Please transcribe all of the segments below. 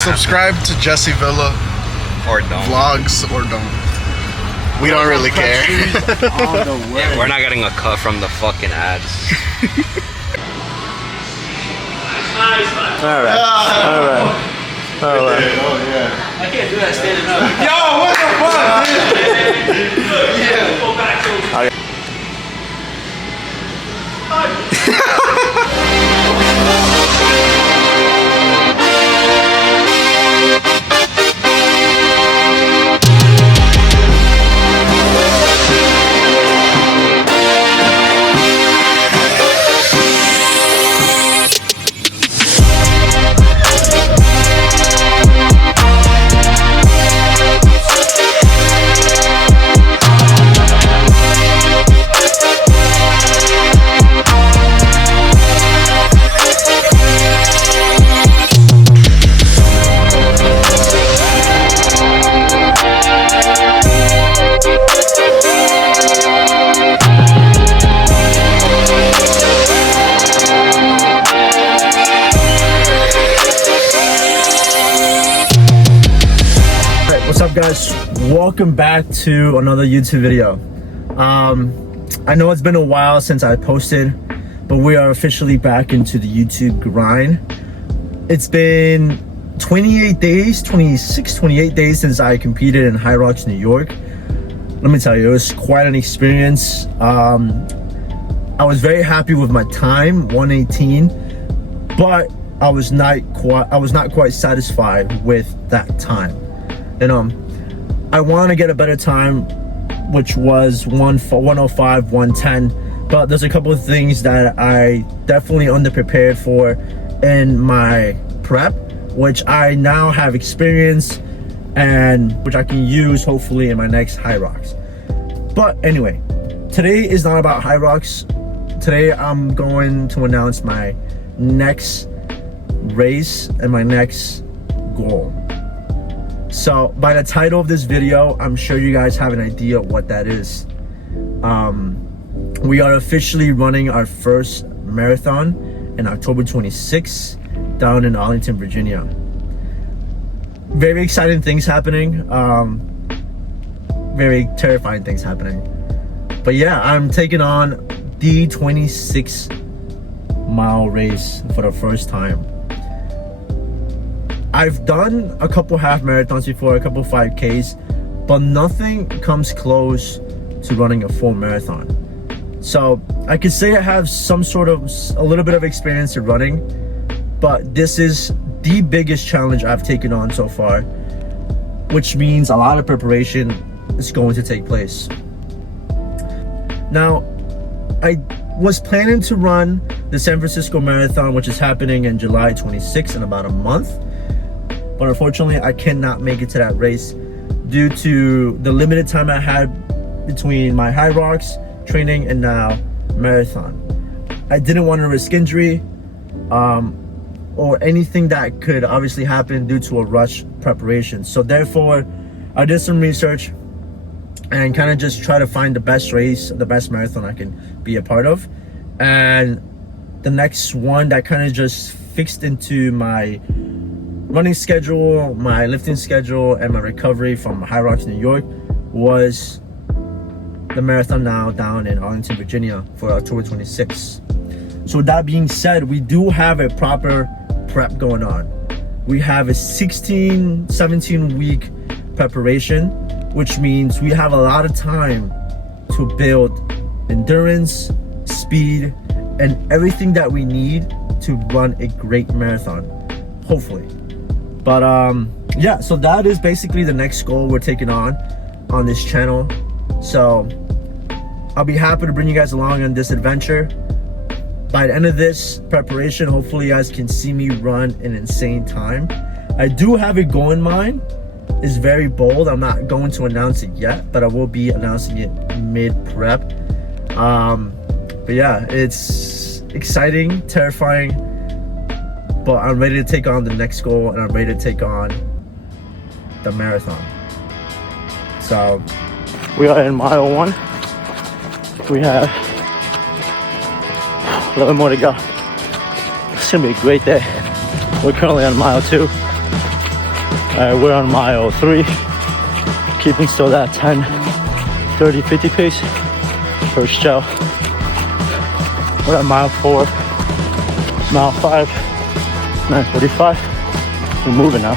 Subscribe to Jesse Villa Or don't. vlogs or don't. We don't really care. Yeah, we're not getting a cut from the fucking ads. Alright. Oh yeah. I can't do that standing up. Yo, what the fuck, dude? Yeah. Go back to What's up, guys? Welcome back to another YouTube video. I know it's been a while since I posted, but we are officially back into the YouTube grind. It's been 28 days, 28 days since I competed in High Rocks, New York. Let me tell you, it was quite an experience. I was very happy with my time, 118, but I was not quite satisfied with that time. And I want to get a better time, which was 105, 110. But there's a couple of things that I definitely underprepared for in my prep, which I now have experience and which I can use hopefully in my next High Rocks. But anyway, today is not about High Rocks. Today I'm going to announce my next race and my next goal. So by the title of this video, I'm sure you guys have an idea what that is. We are officially running our first marathon in October 26th down in Arlington, Virginia. Very exciting things happening. Very terrifying things happening. But yeah, I'm taking on the 26-mile race for the first time. I've done a couple half marathons before, a couple 5Ks, but nothing comes close to running a full marathon. So I could say I have a little bit of experience in running, but this is the biggest challenge I've taken on so far, which means a lot of preparation is going to take place. Now, I was planning to run the San Francisco Marathon, which is happening in July 26th in about a month. But unfortunately, I cannot make it to that race due to the limited time I had between my High Rocks training and now marathon. I didn't want to risk injury or anything that could obviously happen due to a rush preparation. So therefore, I did some research and kind of just try to find the best race, the best marathon I can be a part of. And the next one that kind of just fixed into my running schedule, my lifting schedule, and my recovery from High Rocks, New York was the marathon now down in Arlington, Virginia for October 26th. So with that being said, we do have a proper prep going on. We have a 17 week preparation, which means we have a lot of time to build endurance, speed, and everything that we need to run a great marathon, hopefully. But yeah, so that is basically the next goal we're taking on this channel. So I'll be happy to bring you guys along on this adventure. By the end of this preparation, hopefully you guys can see me run an insane time. I do have a goal in mind. It's very bold. I'm not going to announce it yet, but I will be announcing it mid-prep. But yeah, it's exciting, terrifying, but I'm ready to take on the next goal, and I'm ready to take on the marathon. So we are in mile 1. We have a little more to go. It's gonna be a great day. We're currently on mile 2. Alright, we're on mile 3. Keeping still that 10, 30, 50 pace. First gel. We're at mile 4. Mile 5. 9:45. We're moving now.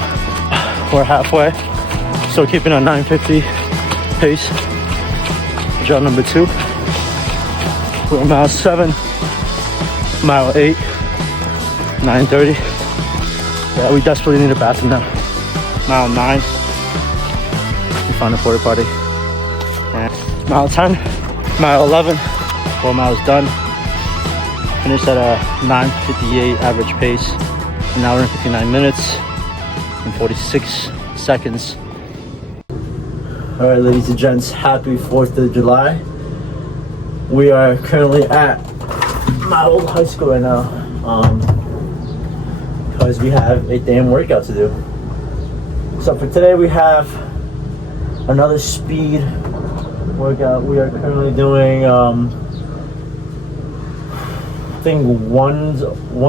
We're halfway. Still keeping a 9:50 pace. Gel number 2. We're at mile 7. Mile 8. 9:30. Yeah, we desperately need a bathroom now. Mile 9. We found a porta potty. And mile 10. Mile 11. 4 miles done. Finished at a 9:58 average pace. An hour and 59 minutes and 46 seconds. All right, ladies and gents, happy 4th of July. We are currently at my old high school right now because we have a damn workout to do. So for today we have another speed workout. We are currently doing I think one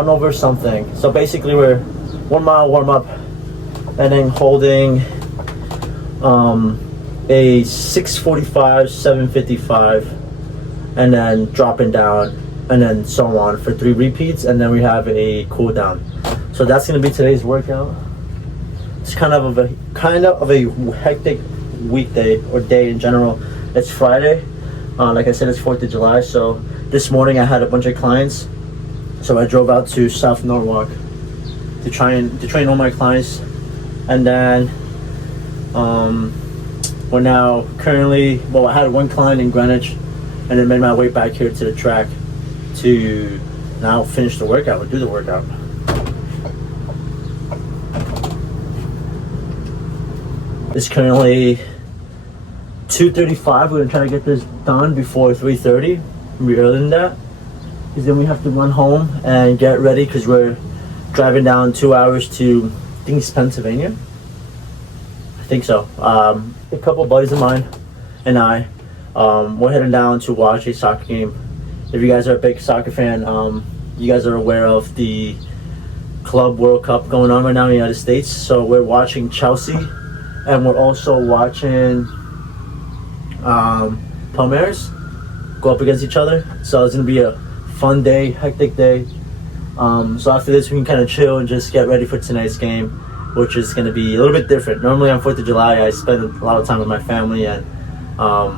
over something. So basically we're 1 mile warm up and then holding a 6:45, 7:55, and then dropping down, and then so on for 3 repeats, and then we have a cool down. So that's gonna be today's workout. It's kind of a hectic weekday or day in general. It's Friday. Like I said, it's 4th of July, so this morning I had a bunch of clients, so I drove out to South Norwalk to train all my clients, and then we're now currently, I had one client in Greenwich, and then made my way back here to the track to now finish the workout or do the workout. It's currently 2:35. We're gonna try to get this done before 3:30. Maybe earlier than that, because then we have to run home and get ready because we're driving down 2 hours to, I think it's Pennsylvania. I think so. A couple of buddies of mine and I, we're heading down to watch a soccer game. If you guys are a big soccer fan, you guys are aware of the Club World Cup going on right now in the United States. So we're watching Chelsea, and we're also watching Palmeiras go up against each other. So it's gonna be a fun day, hectic day. So after this we can kind of chill and just get ready for tonight's game, which is gonna be a little bit different. Normally on 4th of July I spend a lot of time with my family and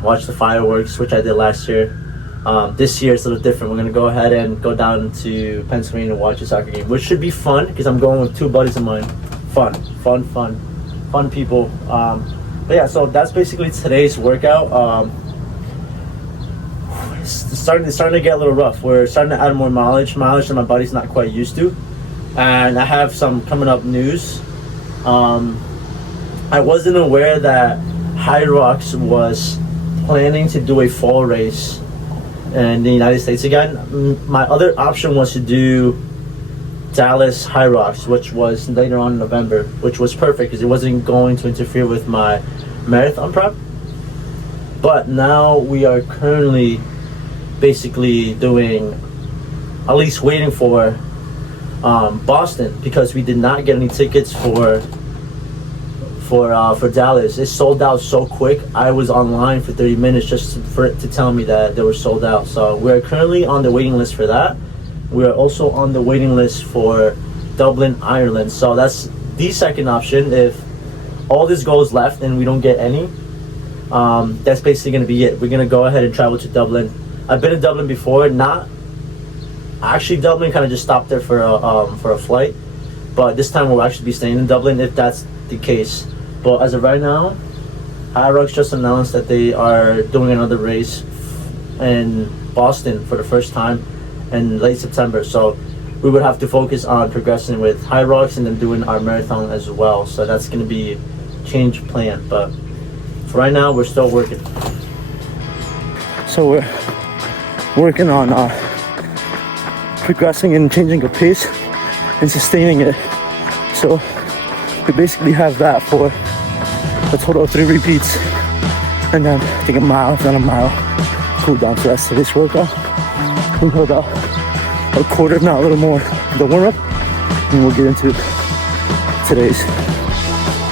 watch the fireworks, which I did last year. This year it's a little different. We're gonna go ahead and go down to Pennsylvania and watch a soccer game, which should be fun because I'm going with 2 buddies of mine. Fun people. But yeah, so that's basically today's workout. It's starting to get a little rough. We're starting to add more mileage that my body's not quite used to, and I have some coming up news. I wasn't aware that Hyrox was planning to do a fall race in the United States again. My other option was to do Dallas Hyrox, which was later on in November, which was perfect because it wasn't going to interfere with my marathon prep. But now we are currently basically doing, at least waiting for Boston, because we did not get any tickets for Dallas. It sold out so quick. I was online for 30 minutes just for it to tell me that they were sold out. So we're currently on the waiting list for that. We are also on the waiting list for Dublin, Ireland. So that's the second option. If all this goes left and we don't get any, that's basically going to be it. We're going to go ahead and travel to Dublin. I've been in Dublin before, not actually Dublin, kind of just stopped there for a flight. But this time we'll actually be staying in Dublin if that's the case. But as of right now, Hyrox just announced that they are doing another race in Boston for the first time in late September. So we would have to focus on progressing with Hyrox and then doing our marathon as well. So that's going to be a change plan. But for right now, we're still working. So we're working on progressing and changing the pace and sustaining it. So we basically have that for a total of 3 repeats, and then I think a mile, then a mile cool down. So that's today's workout. We got about a quarter, if not a little more, the warm up, and we'll get into today's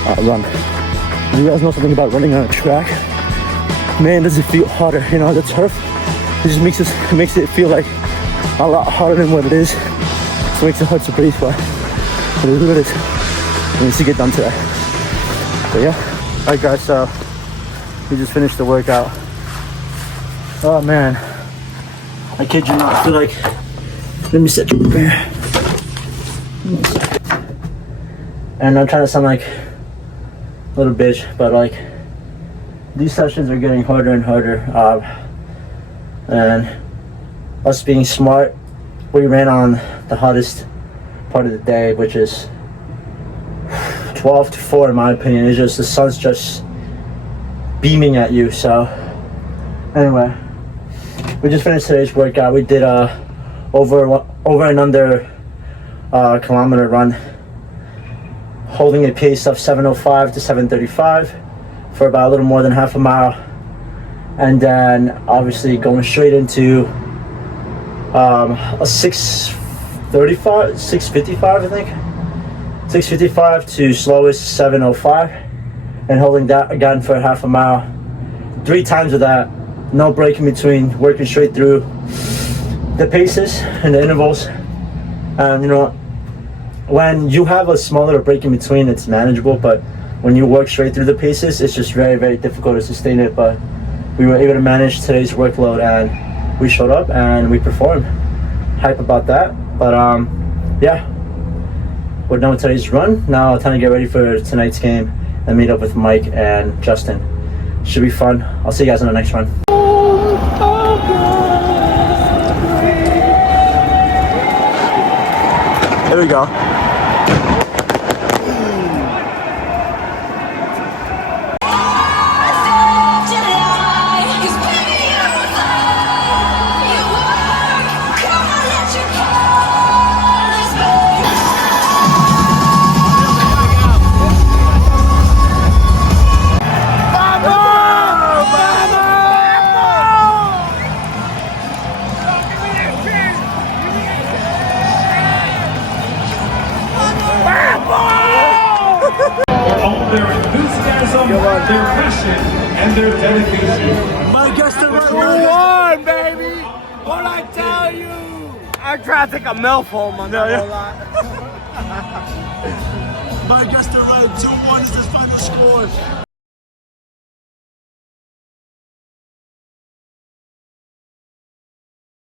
run. Do you guys know something about running on a track? Man, does it feel harder? You know, the turf, it just makes it feel like a lot harder than what it is. So it makes it hard to breathe, but it is what it is. It needs to get done today. But yeah. Alright guys, so we just finished the workout. Oh man, I kid you not, I feel like, let me set you up here. And I'm trying to sound like a little bitch, but like, these sessions are getting harder and harder. And us being smart, we ran on the hottest part of the day, which is 12 to 4 in my opinion. It's just the sun's just beaming at you. So anyway, we just finished today's workout. We did over and under kilometer run, holding a pace of 7:05 to 7:35 for about a little more than half a mile, and then obviously going straight into a 6:55 I think, 6:55 to slowest 7:05, and holding that again for half a mile, 3 times of that, no break in between, working straight through the paces and the intervals. And you know, when you have a small little break in between, it's manageable, but when you work straight through the paces, it's just very, very difficult to sustain it. But we were able to manage today's workload, and we showed up and we performed. Hype about that. But yeah, we're done with today's run. Now time to get ready for tonight's game and meet up with Mike and Justin. Should be fun. I'll see you guys on the next run. There we go. Their enthusiasm, their passion, and their dedication. My guest One, baby! What I tell you? I tried to take a MILF home on that lot. My guest right, 2-1 is his final score.